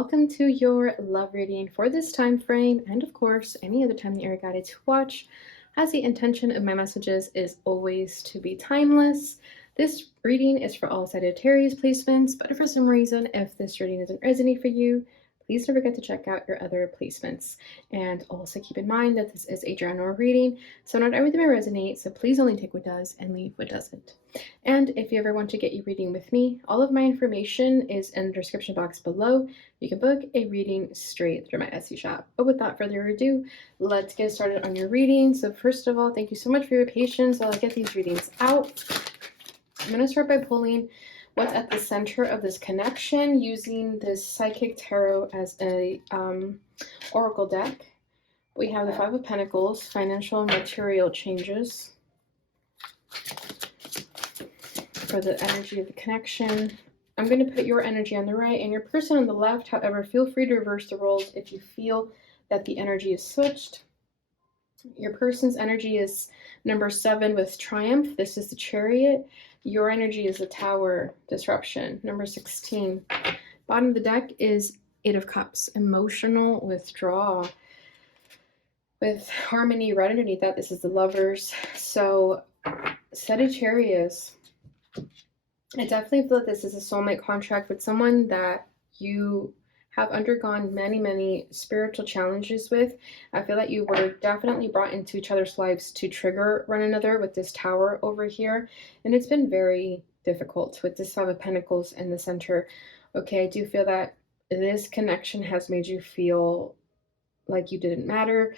welcome to your love reading for this time frame, and of course any other time that you're guided to watch, as the intention of my messages is always to be timeless. This reading is for all Sagittarius placements, but if for some reason if this reading doesn't resonate for you, please don't forget to check out your other placements. And also keep in mind that this is a general reading, so not everything will resonate, so please only take what does and leave what doesn't. And if you ever want to get your reading with me, all of my information is in the description box below. You can book a reading straight through my Etsy shop. But without further ado, let's get started on your reading. So first of all, thank you so much for your patience while I get these readings out. I'm going to start by pulling what's at the center of this connection using this Psychic Tarot as a oracle deck. We have the Five of Pentacles, financial and material changes for the energy of the connection. I'm going to put your energy on the right and your person on the left. However, feel free to reverse the roles if you feel that the energy is switched. Your person's energy is number 7 with Triumph. This is the Chariot. Your energy is the Tower, disruption. Number 16. Bottom of the deck is 8 of Cups, emotional withdrawal. With Harmony right underneath that, this is the Lovers. So Sagittarius, I definitely feel that this is a soulmate contract with someone that you have undergone many spiritual challenges with. I feel that you were definitely brought into each other's lives to trigger one another with this Tower over here, and it's been very difficult with this Five of Pentacles in the center. Okay, I do feel that this connection has made you feel like you didn't matter.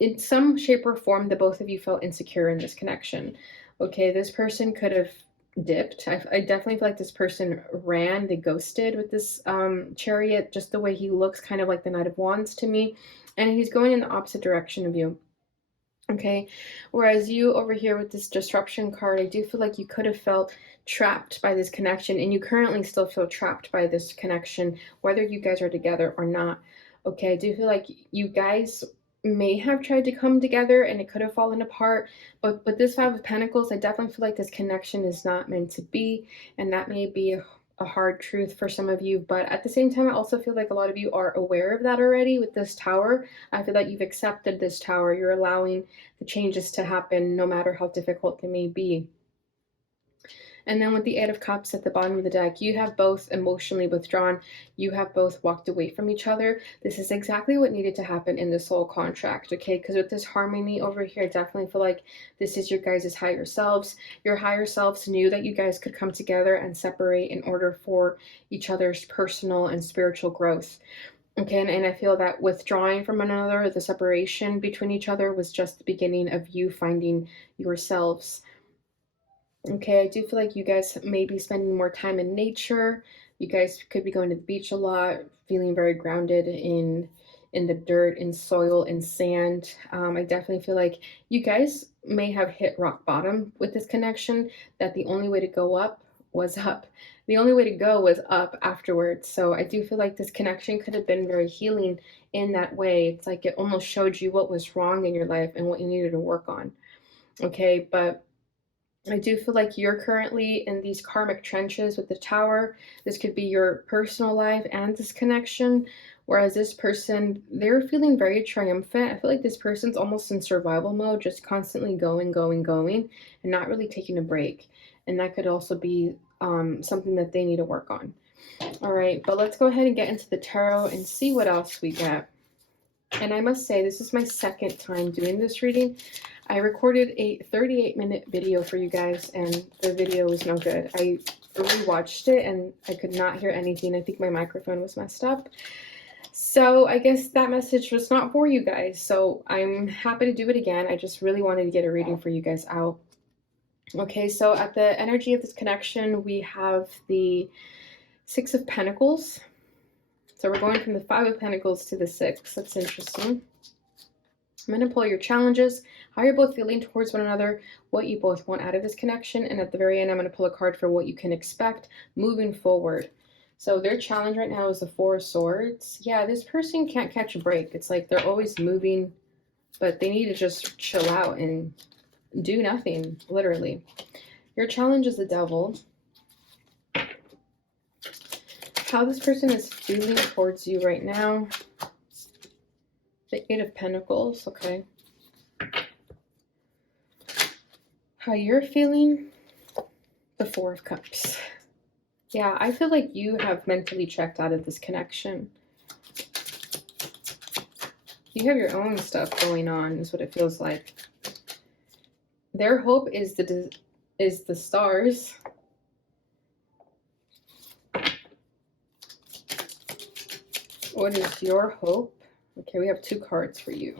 In some shape or form, the both of you felt insecure in this connection. Okay, this person could have dipped. I definitely feel like this person ran, they ghosted with this Chariot, just the way he looks, kind of like the Knight of Wands to me, and he's going in the opposite direction of you. Okay, whereas you over here with this disruption card, I do feel like you could have felt trapped by this connection, and you currently still feel trapped by this connection, whether you guys are together or not. Okay, I do feel like you guys may have tried to come together and it could have fallen apart, but with this Five of Pentacles, I definitely feel like this connection is not meant to be, and that may be a hard truth for some of you. But at the same time, I also feel like a lot of you are aware of that already with this Tower. I feel that you've accepted this Tower. You're allowing the changes to happen no matter how difficult they may be. And then with the 8 of Cups at the bottom of the deck, you have both emotionally withdrawn. You have both walked away from each other. This is exactly what needed to happen in the soul contract, okay? Because with this Harmony over here, I definitely feel like this is your guys' higher selves. Your higher selves knew that you guys could come together and separate in order for each other's personal and spiritual growth. Okay, and I feel that withdrawing from one another, the separation between each other, was just the beginning of you finding yourselves. Okay, I do feel like you guys may be spending more time in nature. You guys could be going to the beach a lot, feeling very grounded in the dirt, in soil, in sand. I definitely feel like you guys may have hit rock bottom with this connection, that the only way to go up was up. The only way to go was up afterwards. So I do feel like this connection could have been very healing in that way. It's like it almost showed you what was wrong in your life and what you needed to work on. Okay, but I do feel like you're currently in these karmic trenches with the Tower. This could be your personal life and this connection, whereas this person, they're feeling very triumphant. I feel like this person's almost in survival mode, just constantly going, and not really taking a break. And that could also be something that they need to work on. All right, but let's go ahead and get into the tarot and see what else we get. And I must say, this is my second time doing this reading. I recorded a 38-minute video for you guys, and the video was no good. I rewatched it, and I could not hear anything. I think my microphone was messed up. So I guess that message was not for you guys. So I'm happy to do it again. I just really wanted to get a reading for you guys out. Okay, so at the energy of this connection, we have the 6 of Pentacles. So we're going from the 5 of Pentacles to the 6. That's interesting. I'm going to pull your challenges, how you're both feeling towards one another, what you both want out of this connection, and at the very end, I'm going to pull a card for what you can expect moving forward. So their challenge right now is the 4 of Swords. Yeah, this person can't catch a break. It's like they're always moving, but they need to just chill out and do nothing, literally. Your challenge is the Devil. how this person is feeling towards you right now. The Eight of Pentacles, okay. How you're feeling. The Four of Cups. Yeah, I feel like you have mentally checked out of this connection. You have your own stuff going on, is what it feels like. Their hope is the stars. What is your hope? Okay, we have two cards for you.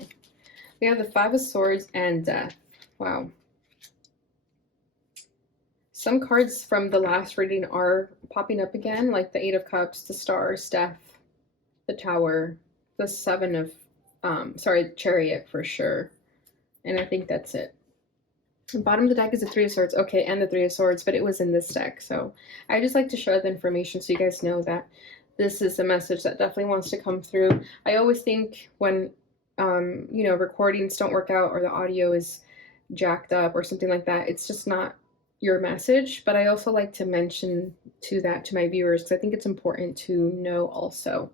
We have the Five of Swords and Death. Wow. Some cards from the last reading are popping up again, like the Eight of Cups, the Stars, Death, the Tower, the Seven of, Chariot for sure. And I think that's it. The bottom of the deck is the Three of Swords. Okay, and the Three of Swords, but it was in this deck. So I just like to share the information so you guys know that this is a message that definitely wants to come through. I always think when, recordings don't work out or the audio is jacked up or something like that, it's just not your message. But I also like to mention to my viewers because I think it's important to know also.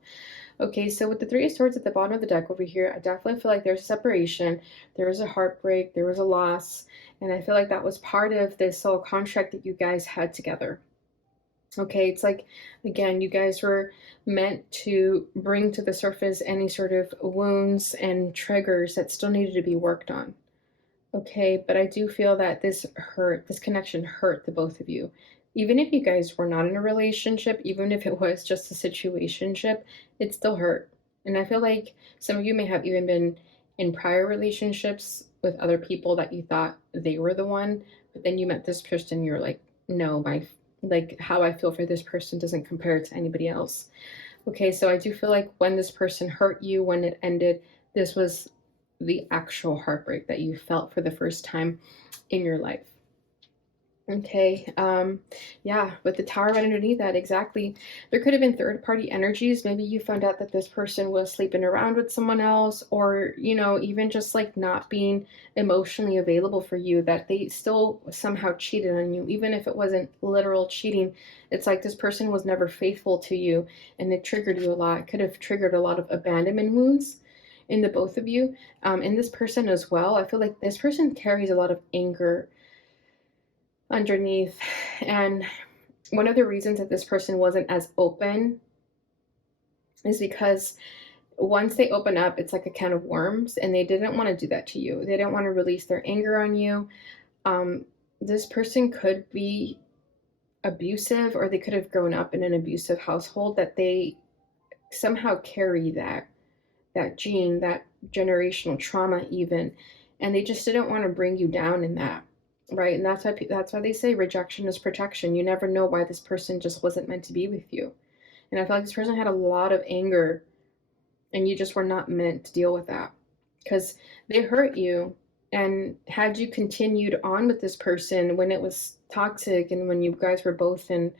Okay, so with the Three of Swords at the bottom of the deck over here, I definitely feel like there's a separation, there was a heartbreak, there was a loss, and I feel like that was part of this whole contract that you guys had together. Okay, it's like, again, you guys were meant to bring to the surface any sort of wounds and triggers that still needed to be worked on. Okay, but I do feel that this connection hurt the both of you. Even if you guys were not in a relationship, even if it was just a situationship, it still hurt. And I feel like some of you may have even been in prior relationships with other people that you thought they were the one, but then you met this person, you're like, no, how I feel for this person doesn't compare to anybody else. Okay, so I do feel like when this person hurt you, when it ended, this was the actual heartbreak that you felt for the first time in your life. Okay, yeah, with the Tower right underneath that, exactly. There could have been third-party energies. Maybe you found out that this person was sleeping around with someone else, or, even just like not being emotionally available for you, that they still somehow cheated on you, even if it wasn't literal cheating. It's like this person was never faithful to you, and it triggered you a lot. It could have triggered a lot of abandonment wounds in the both of you. In this person as well, I feel like this person carries a lot of anger underneath, and one of the reasons that this person wasn't as open is because once they open up, it's like a can of worms, and they didn't want to do that to you. They didn't want to release their anger on you. This person could be abusive, or they could have grown up in an abusive household, that they somehow carry that gene, that generational trauma even, and they just didn't want to bring you down in that. Right, and that's why they say rejection is protection. You never know why this person just wasn't meant to be with you. And I feel like this person had a lot of anger, and you just were not meant to deal with that, because they hurt you. And had you continued on with this person when it was toxic and when you guys were both in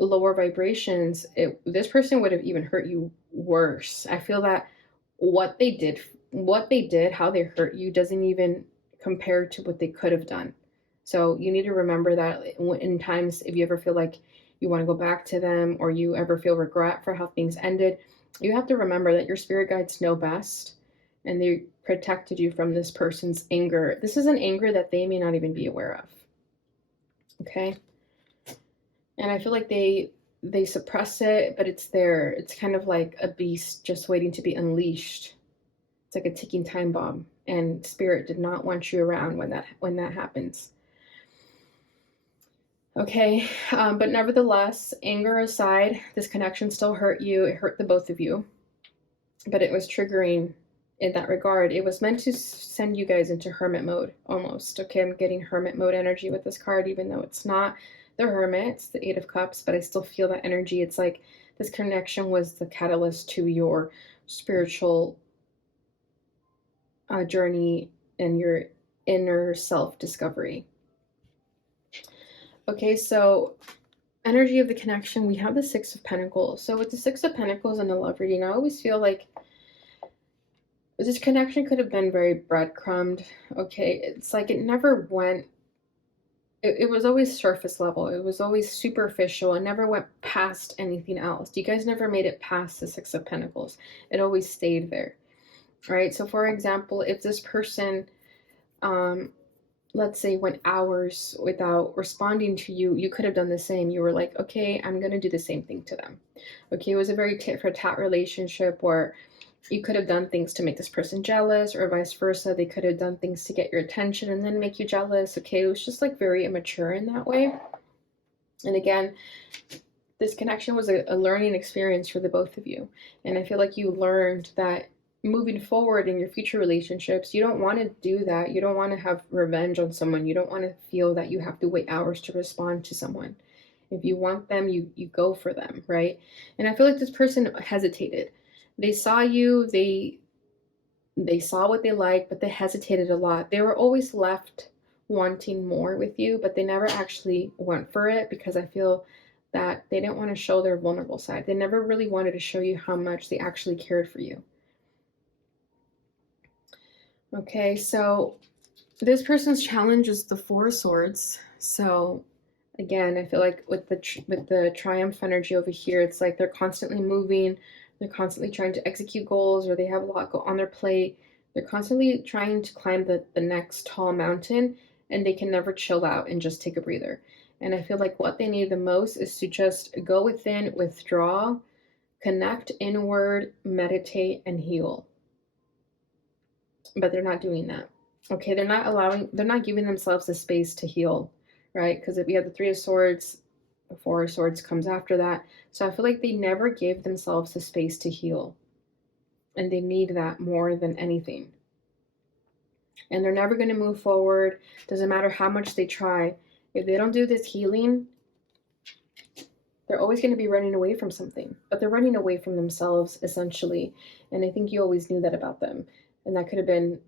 lower vibrations, this person would have even hurt you worse. I feel that what they did, how they hurt you, doesn't even compared to what they could have done. So you need to remember that in times, if you ever feel like you want to go back to them, or you ever feel regret for how things ended, you have to remember that your spirit guides know best, and they protected you from this person's anger. This is an anger that they may not even be aware of. Okay, and I feel like they suppress it, but it's there. It's kind of like a beast just waiting to be unleashed. It's like a ticking time bomb, and spirit did not want you around when that happens. Okay, but nevertheless, anger aside, this connection still hurt you. It hurt the both of you, but it was triggering in that regard. It was meant to send you guys into hermit mode almost. Okay, I'm getting hermit mode energy with this card, even though it's not the hermit, it's the Eight of Cups, but I still feel that energy. It's like this connection was the catalyst to your spiritual journey and your inner self-discovery. Okay, so energy of the connection, we have the Six of Pentacles. So with the Six of Pentacles in a love reading, I always feel like this connection could have been very breadcrumbed. Okay, it's like it never went it was always surface level. It was always superficial and never went past anything else. You guys never made it past the Six of Pentacles. It always stayed there, right? So for example, if this person, let's say, went hours without responding to you, you could have done the same. You were like, okay, I'm going to do the same thing to them. Okay, it was a very tit for tat relationship where you could have done things to make this person jealous, or vice versa. They could have done things to get your attention and then make you jealous. Okay, it was just like very immature in that way. And again, this connection was a learning experience for the both of you. And I feel like you learned that moving forward in your future relationships, you don't want to do that. You don't want to have revenge on someone. You don't want to feel that you have to wait hours to respond to someone. If you want them, you go for them, right? And I feel like this person hesitated. They saw you, they saw what they liked, but they hesitated a lot. They were always left wanting more with you, but they never actually went for it because I feel that they didn't want to show their vulnerable side. They never really wanted to show you how much they actually cared for you. Okay, so this person's challenge is the Four of Swords. So again, I feel like with the Triumph energy over here, it's like they're constantly moving. They're constantly trying to execute goals, or they have a lot on their plate. They're constantly trying to climb the next tall mountain, and they can never chill out and just take a breather. And I feel like what they need the most is to just go within, withdraw, connect inward, meditate, and heal. But they're not doing that. Okay, they're not giving themselves the space to heal, right? Because if we have the Three of Swords, the Four of Swords comes after that. So I feel like they never gave themselves the space to heal. And they need that more than anything. And they're never going to move forward. Doesn't matter how much they try. If they don't do this healing, they're always going to be running away from something. But they're running away from themselves, essentially. And I think you always knew that about them. And that could have been,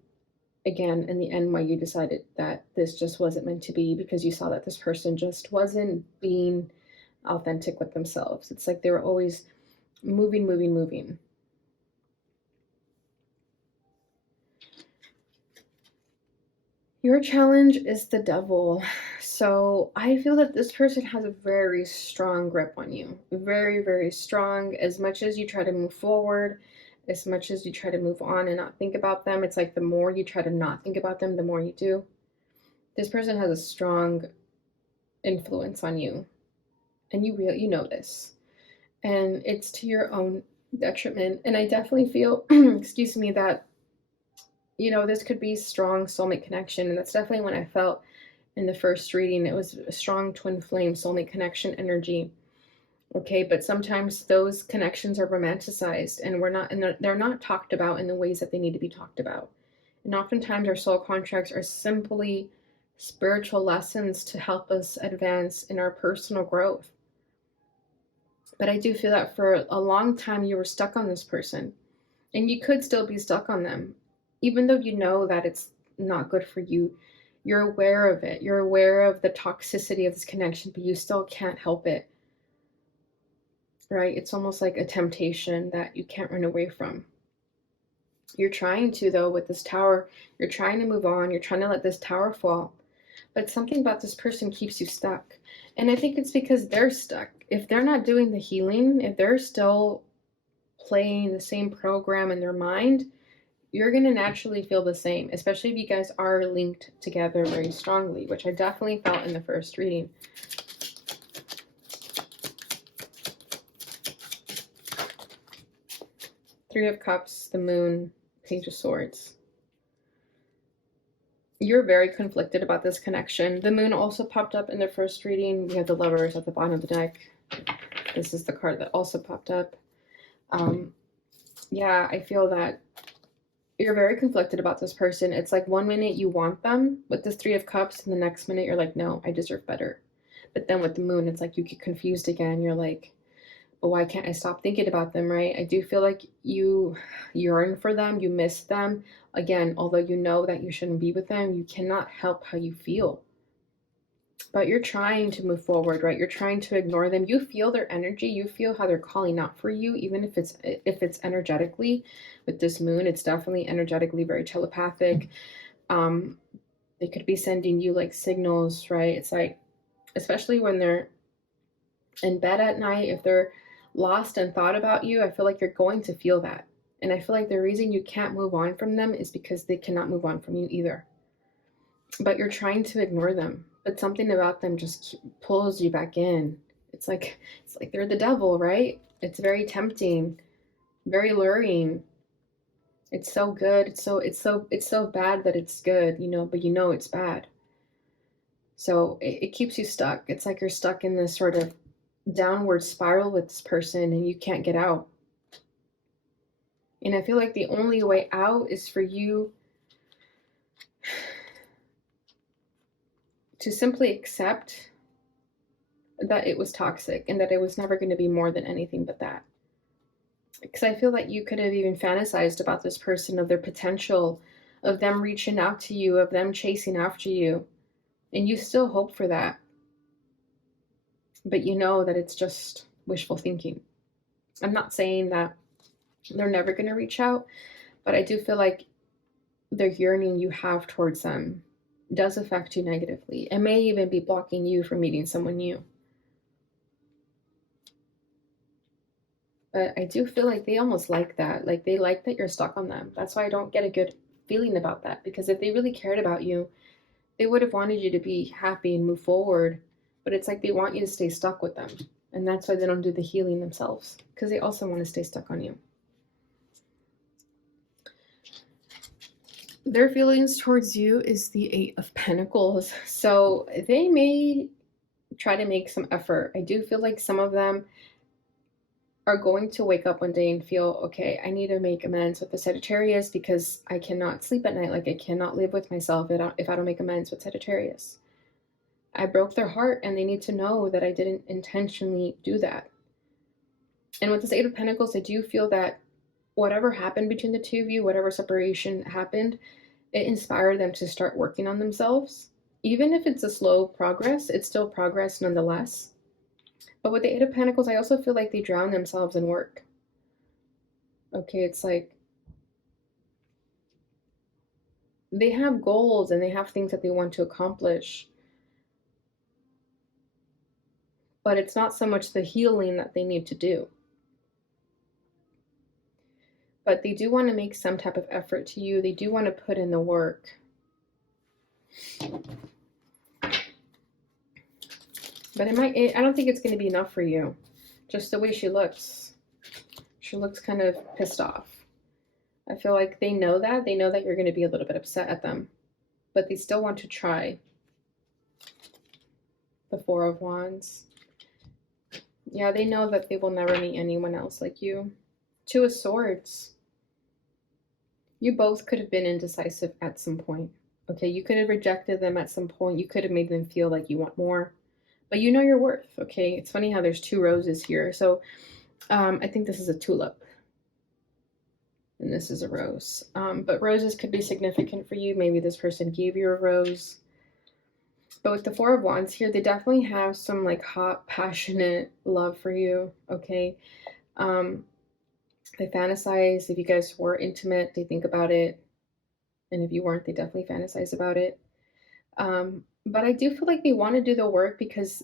again, in the end, why you decided that this just wasn't meant to be, because you saw that this person just wasn't being authentic with themselves. It's like they were always moving. Your challenge is the Devil. So I feel that this person has a very strong grip on you. Very, very strong. As much as you try to move forward, as much as you try to move on and not think about them, it's like the more you try to not think about them, the more you do. This person has a strong influence on you. And you know this. And it's to your own detriment. And I definitely feel, excuse me, that, you know, this could be strong soulmate connection. And that's definitely when I felt in the first reading. It was a strong twin flame soulmate connection energy. Okay, but sometimes those connections are romanticized, and they're not talked about in the ways that they need to be talked about. And oftentimes our soul contracts are simply spiritual lessons to help us advance in our personal growth. But I do feel that for a long time you were stuck on this person, and you could still be stuck on them. Even though you know that it's not good for you, you're aware of it. You're aware of the toxicity of this connection, but you still can't help it. Right? It's almost like a temptation that you can't run away from. You're trying to, though, with this Tower. You're trying to move on. You're trying to let this Tower fall. But something about this person keeps you stuck. And I think it's because they're stuck. If they're not doing the healing, if they're still playing the same program in their mind, you're going to naturally feel the same, especially if you guys are linked together very strongly, which I definitely felt in the first reading. Three of Cups, the Moon, Page of Swords. You're very conflicted about this connection. The Moon also popped up in the first reading. We have the Lovers at the bottom of the deck. This is the card that also popped up. Yeah, I feel that you're very conflicted about this person. It's like one minute you want them with this Three of Cups, and the next minute you're like, no, I deserve better. But then with the Moon, it's like you get confused again. You're like, but why can't I stop thinking about them, right? I do feel like you yearn for them, you miss them. Again, although you know that you shouldn't be with them, you cannot help how you feel. But you're trying to move forward, right? You're trying to ignore them. You feel their energy. You feel how they're calling out for you, even if it's energetically. With this Moon, it's definitely energetically very telepathic. They could be sending you like signals, right? It's like, especially when they're in bed at night, if they're lost and thought about you, I feel like you're going to feel that. And I feel like the reason you can't move on from them is because they cannot move on from you either. But you're trying to ignore them. But something about them just pulls you back in. It's like they're the devil, right? It's very tempting, very luring. It's so good. It's so bad that it's good, but it's bad. So it keeps you stuck. It's like you're stuck in this sort of downward spiral with this person and you can't get out. And I feel like the only way out is for you to simply accept that it was toxic and that it was never going to be more than anything but that. Because I feel like you could have even fantasized about this person, of their potential, of them reaching out to you, of them chasing after you. And you still hope for that. But you know that it's just wishful thinking. I'm not saying that they're never going to reach out, but I do feel like the yearning you have towards them does affect you negatively. It may even be blocking you from meeting someone new. But I do feel like they almost like that. Like they like that you're stuck on them. That's why I don't get a good feeling about that. Because if they really cared about you, they would have wanted you to be happy and move forward. But it's like they want you to stay stuck with them. And that's why they don't do the healing themselves. Because they also want to stay stuck on you. Their feelings towards you is the Eight of Pentacles. So they may try to make some effort. I do feel like some of them are going to wake up one day and feel, okay, I need to make amends with the Sagittarius because I cannot sleep at night. Like I cannot live with myself if I don't make amends with Sagittarius. I broke their heart and they need to know that I didn't intentionally do that. And with this Eight of Pentacles, I do feel that whatever happened between the two of you, whatever separation happened, it inspired them to start working on themselves. Even if it's a slow progress, it's still progress nonetheless. But with the Eight of Pentacles, I also feel like they drown themselves in work. Okay, it's like they have goals and they have things that they want to accomplish. But it's not so much the healing that they need to do. But they do want to make some type of effort to you. They do want to put in the work. But I don't think it's going to be enough for you. Just the way she looks. She looks kind of pissed off. I feel like they know that. They know that you're going to be a little bit upset at them. But they still want to try. The Four of Wands. Yeah, they know that they will never meet anyone else like you. Two of Swords. You both could have been indecisive at some point. Okay, you could have rejected them at some point. You could have made them feel like you want more. But you know your worth, okay? It's funny how there's two roses here. So I think this is a tulip. And this is a rose. But roses could be significant for you. Maybe this person gave you a rose. But with the Four of Wands here, they definitely have some like hot, passionate love for you, okay? They fantasize. If you guys were intimate, they think about it. And if you weren't, they definitely fantasize about it. But I do feel like they want to do the work because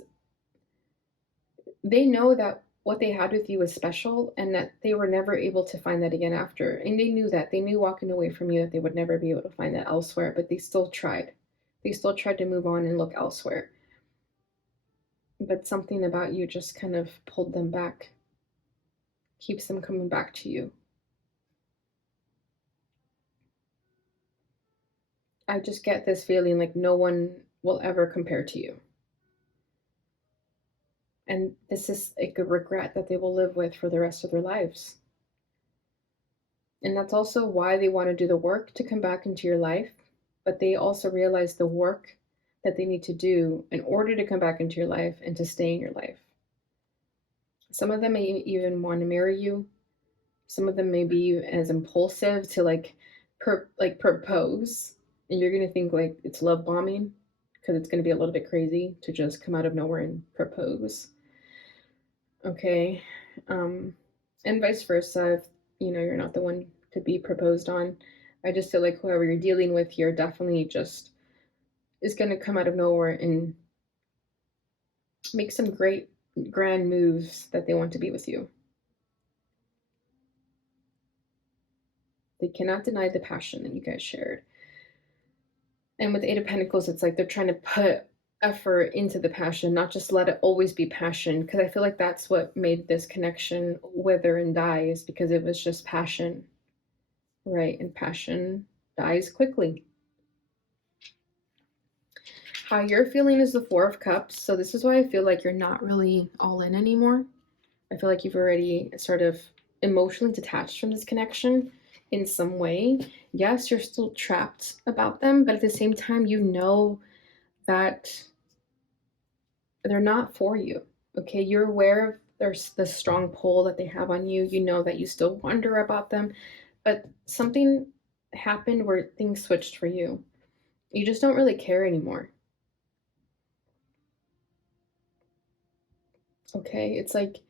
they know that what they had with you was special and that they were never able to find that again after. And they knew that. They knew walking away from you that they would never be able to find that elsewhere, but they still tried. They still tried to move on and look elsewhere. But something about you just kind of pulled them back, keeps them coming back to you. I just get this feeling like no one will ever compare to you. And this is like a regret that they will live with for the rest of their lives. And that's also why they want to do the work to come back into your life. But they also realize the work that they need to do in order to come back into your life and to stay in your life. Some of them may even want to marry you. Some of them may be as impulsive to like propose. And you're going to think like it's love bombing because it's going to be a little bit crazy to just come out of nowhere and propose. Okay. And vice versa. If, you're not the one to be proposed on. I just feel like whoever you're dealing with here definitely just is going to come out of nowhere and make some great grand moves that they want to be with you. They cannot deny the passion that you guys shared. And with the Eight of Pentacles, it's like they're trying to put effort into the passion, not just let it always be passion. Because I feel like that's what made this connection wither and die, is because it was just passion, right? And passion dies quickly. How you're feeling is the Four of Cups. So this is why I feel like you're not really all in anymore. I feel like you've already sort of emotionally detached from this connection in some way. Yes, you're still trapped about them, but at the same time, you know that they're not for you. Okay, you're aware of there's the strong pull that they have on you. You know that you still wonder about them, but something happened where things switched for you. You just don't really care anymore. Okay, it's like,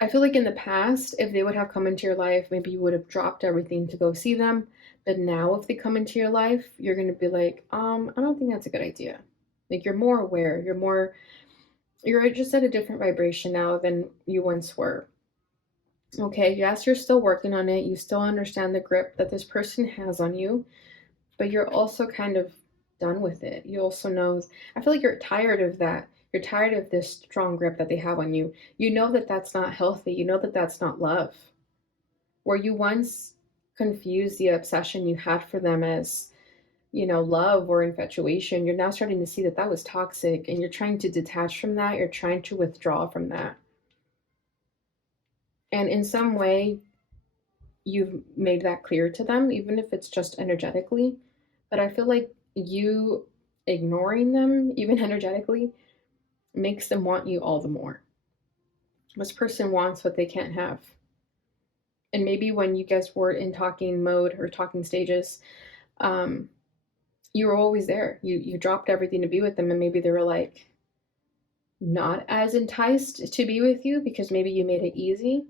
I feel like in the past, if they would have come into your life, maybe you would have dropped everything to go see them. But now if they come into your life, you're going to be like, I don't think that's a good idea. Like, you're more aware, you're just at a different vibration now than you once were. Okay, yes, you're still working on it. You still understand the grip that this person has on you, but you're also kind of done with it. You also know, I feel like you're tired of that. You're tired of this strong grip that they have on you. You know that that's not healthy. You know that that's not love. Where you once confused the obsession you had for them as, love or infatuation, you're now starting to see that that was toxic, and you're trying to detach from that. You're trying to withdraw from that. And in some way, you've made that clear to them, even if it's just energetically. But I feel like you ignoring them, even energetically, makes them want you all the more. This person wants what they can't have. And maybe when you guys were in talking mode or talking stages, you were always there. You dropped everything to be with them, and maybe they were like not as enticed to be with you because maybe you made it easy.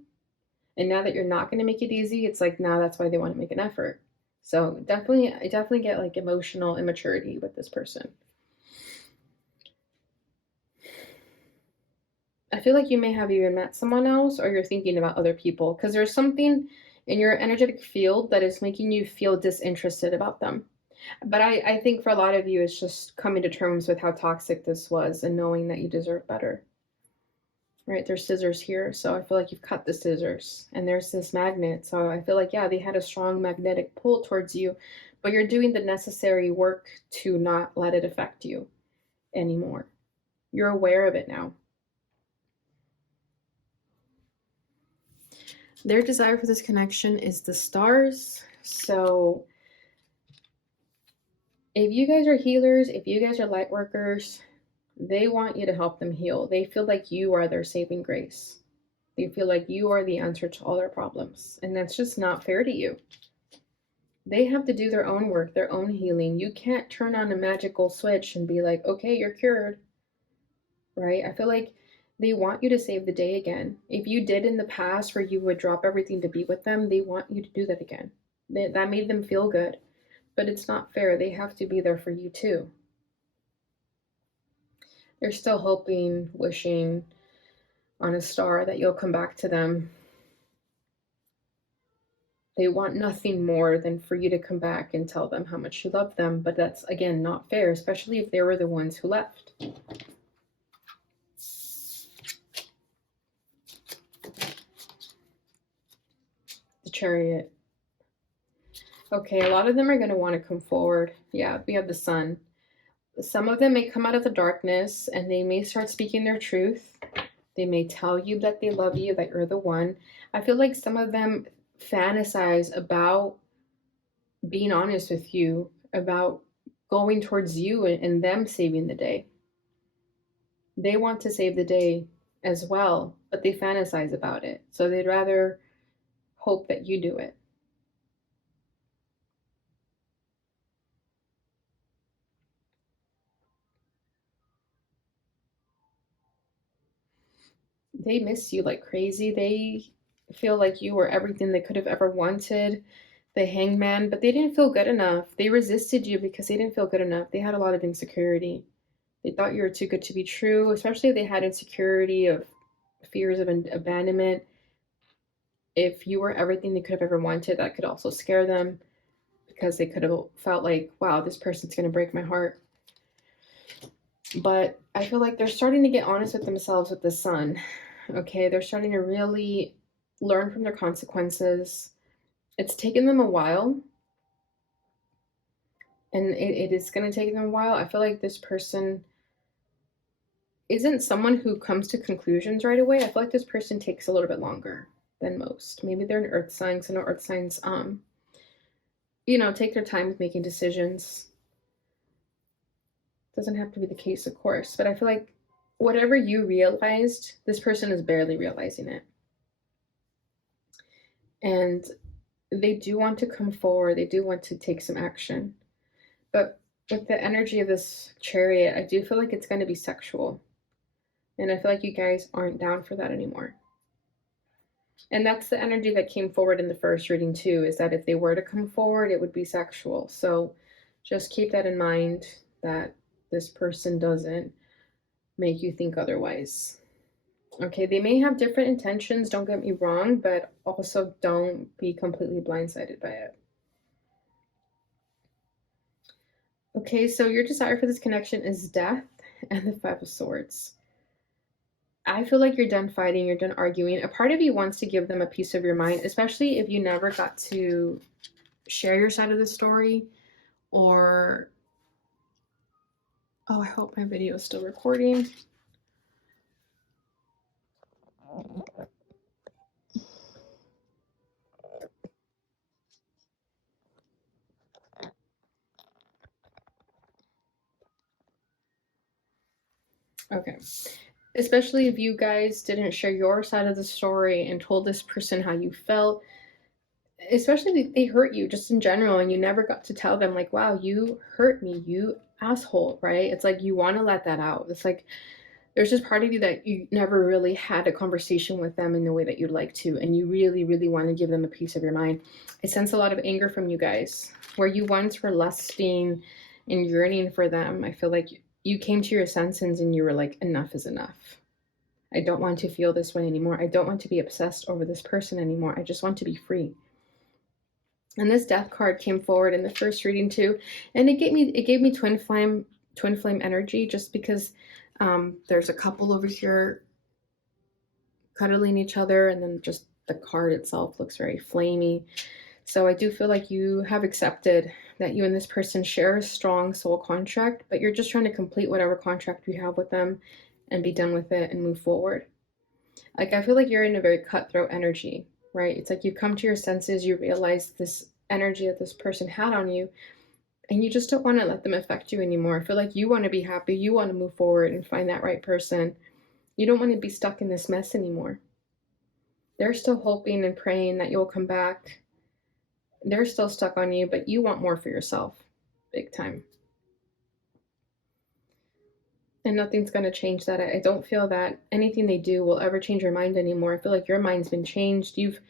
And now that you're not going to make it easy, it's like now that's why they want to make an effort. So I definitely get like emotional immaturity with this person. I feel like you may have even met someone else, or you're thinking about other people, because there's something in your energetic field that is making you feel disinterested about them. But I think for a lot of you, it's just coming to terms with how toxic this was and knowing that you deserve better. Right, there's scissors here, so I feel like you've cut the scissors, and there's this magnet, so I feel like, yeah, they had a strong magnetic pull towards you, but you're doing the necessary work to not let it affect you anymore. You're aware of it now. Their desire for this connection is the stars. So if you guys are healers, if you guys are light workers, they want you to help them heal. They feel like you are their saving grace. They feel like you are the answer to all their problems. And that's just not fair to you. They have to do their own work, their own healing. You can't turn on a magical switch and be like, okay, you're cured. Right? I feel like they want you to save the day again. If you did in the past where you would drop everything to be with them, they want you to do that again. That made them feel good. But it's not fair. They have to be there for you too. They're still hoping, wishing on a star that you'll come back to them. They want nothing more than for you to come back and tell them how much you love them. But that's, again, not fair, especially if they were the ones who left. The Chariot. Okay, a lot of them are going to want to come forward. Yeah, we have the Sun. Some of them may come out of the darkness and they may start speaking their truth. They may tell you that they love you, that you're the one. I feel like some of them fantasize about being honest with you, about going towards you and them saving the day. They want to save the day as well, but they fantasize about it. So they'd rather hope that you do it. They miss you like crazy. They feel like you were everything they could have ever wanted. the Hangman, but they didn't feel good enough. They resisted you because they didn't feel good enough. They had a lot of insecurity. They thought you were too good to be true, especially if they had insecurity of fears of abandonment. If you were everything they could have ever wanted, that could also scare them because they could have felt like, wow, this person's going to break my heart. But I feel like they're starting to get honest with themselves with the Sun. Okay, they're starting to really learn from their consequences. It's taken them a while, and it is going to take them a while. I feel like this person isn't someone who comes to conclusions right away. I feel like this person takes a little bit longer than most. Maybe they're an earth sign, so no earth signs, take their time with making decisions. Doesn't have to be the case, of course, but I feel like whatever you realized, this person is barely realizing it. And they do want to come forward. They do want to take some action. But with the energy of this Chariot, I do feel like it's going to be sexual. And I feel like you guys aren't down for that anymore. And that's the energy that came forward in the first reading too, is that if they were to come forward, it would be sexual. So just keep that in mind, that this person doesn't make you think otherwise. Okay, they may have different intentions, don't get me wrong, but also don't be completely blindsided by it. Okay, so your desire for this connection is death and the Five of Swords. I feel like you're done fighting, you're done arguing. A part of you wants to give them a piece of your mind, especially if you never got to share your side of the story, or... Oh, I hope my video is still recording. Okay. Especially if you guys didn't share your side of the story and told this person how you felt, especially if they hurt you just in general and you never got to tell them, like, wow, you hurt me, you asshole, right? It's like you want to let that out. It's like there's just part of you that you never really had a conversation with them in the way that you'd like to, and you really, really want to give them a piece of your mind. I sense a lot of anger from you guys, where you once were lusting and yearning for them. I feel like you came to your senses and you were like, enough is enough. I don't want to feel this way anymore. I don't want to be obsessed over this person anymore. I just want to be free. And this death card came forward in the first reading too, and it gave me twin flame energy, just because there's a couple over here cuddling each other, and then just the card itself looks very flamey. So I do feel like you have accepted that you and this person share a strong soul contract, but you're just trying to complete whatever contract you have with them and be done with it and move forward. Like, I feel like you're in a very cutthroat energy, right? It's like you come to your senses, you realize this energy that this person had on you, and you just don't want to let them affect you anymore. I feel like you want to be happy, you want to move forward and find that right person. You don't want to be stuck in this mess anymore. They're still hoping and praying that you'll come back. They're still stuck on you, but you want more for yourself, big time. And nothing's going to change that. I don't feel that anything they do will ever change your mind anymore. I feel like your mind's been changed. You've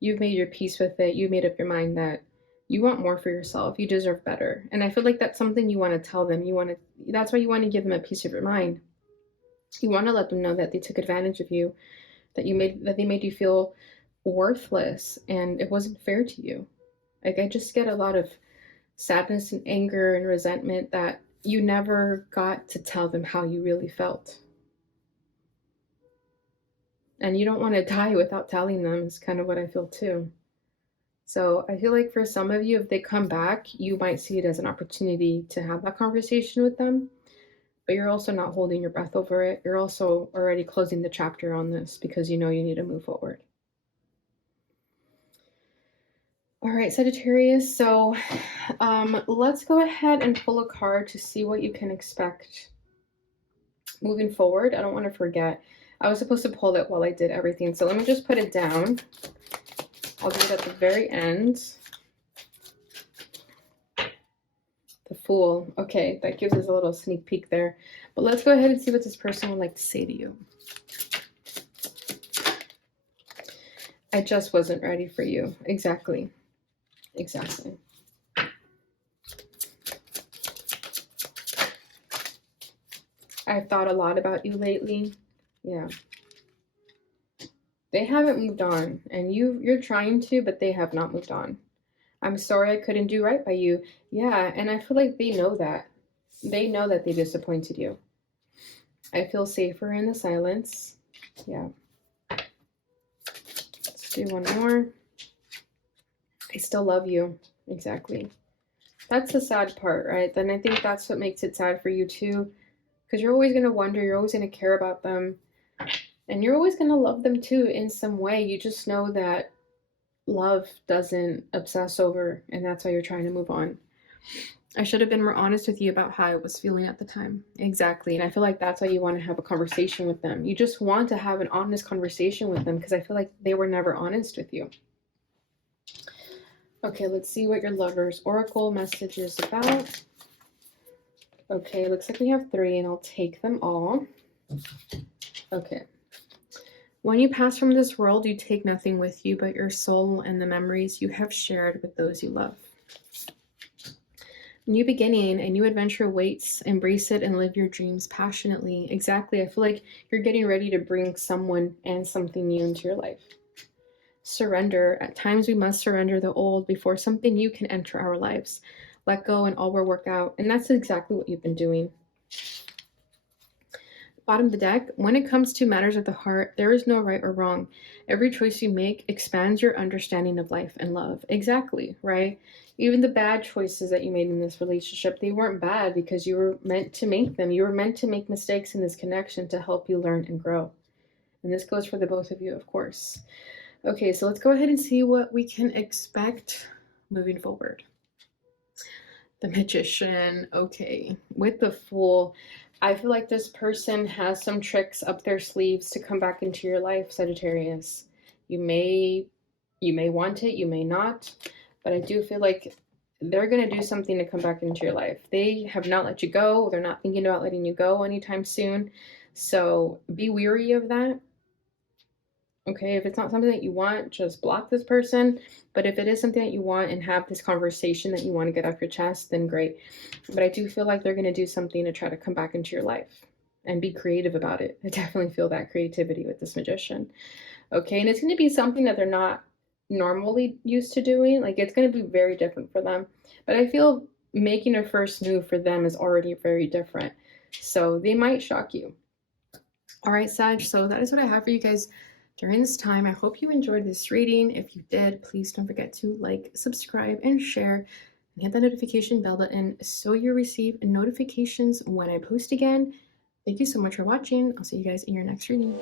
made your peace with it. You've made up your mind that you want more for yourself. You deserve better. And I feel like that's something you want to tell them. That's why you want to give them a piece of your mind. You want to let them know that they took advantage of you, that they made you feel worthless, and it wasn't fair to you. Like, I just get a lot of sadness and anger and resentment that you never got to tell them how you really felt. And you don't want to die without telling them, is kind of what I feel too. So I feel like for some of you, if they come back, you might see it as an opportunity to have that conversation with them, but you're also not holding your breath over it. You're also already closing the chapter on this because you know you need to move forward. All right, Sagittarius, so let's go ahead and pull a card to see what you can expect moving forward. I don't want to forget. I was supposed to pull it while I did everything, so let me just put it down. I'll do it at the very end. The Fool. Okay, that gives us a little sneak peek there. But let's go ahead and see what this person would like to say to you. I just wasn't ready for you. Exactly. Exactly. I've thought a lot about you lately. Yeah. They haven't moved on, and you're trying to, but they have not moved on. I'm sorry I couldn't do right by you. Yeah, and I feel like they know that. They know that they disappointed you. I feel safer in the silence. Yeah. Let's do one more. I still love you. Exactly. That's the sad part, right? Then I think that's what makes it sad for you too. Because you're always going to wonder, you're always going to care about them. And you're always going to love them too in some way. You just know that love doesn't obsess over, and that's why you're trying to move on. I should have been more honest with you about how I was feeling at the time. Exactly. And I feel like that's why you want to have a conversation with them. You just want to have an honest conversation with them because I feel like they were never honest with you. Okay, let's see what your lover's oracle message is about. Okay, looks like we have 3, and I'll take them all. Okay. When you pass from this world, you take nothing with you but your soul and the memories you have shared with those you love. New beginning, a new adventure waits. Embrace it and live your dreams passionately. Exactly. I feel like you're getting ready to bring someone and something new into your life. Surrender. At times we must surrender the old before something new can enter our lives. Let go and all will work out. And that's exactly what you've been doing. Bottom of the deck, when it comes to matters of the heart, there is no right or wrong. Every choice you make expands your understanding of life and love. Exactly, right? Even the bad choices that you made in this relationship, they weren't bad because you were meant to make them. You were meant to make mistakes in this connection to help you learn and grow. And this goes for the both of you, of course. Okay, so let's go ahead and see what we can expect moving forward. The Magician. Okay, with the Fool, I feel like this person has some tricks up their sleeves to come back into your life, Sagittarius. You may want it, you may not, but I do feel like they're going to do something to come back into your life. They have not let you go. They're not thinking about letting you go anytime soon. So be weary of that. Okay, if it's not something that you want, just block this person. But if it is something that you want and have this conversation that you want to get off your chest, then great. But I do feel like they're going to do something to try to come back into your life and be creative about it. I definitely feel that creativity with this Magician. Okay, and it's going to be something that they're not normally used to doing. Like, it's going to be very different for them. But I feel making a first move for them is already very different. So they might shock you. All right, Sag, so that is what I have for you guys during this time. I hope you enjoyed this reading. If you did, please don't forget to like, subscribe, and share, and hit that notification bell button so you receive notifications when I post again. Thank you so much for watching. I'll see you guys in your next reading.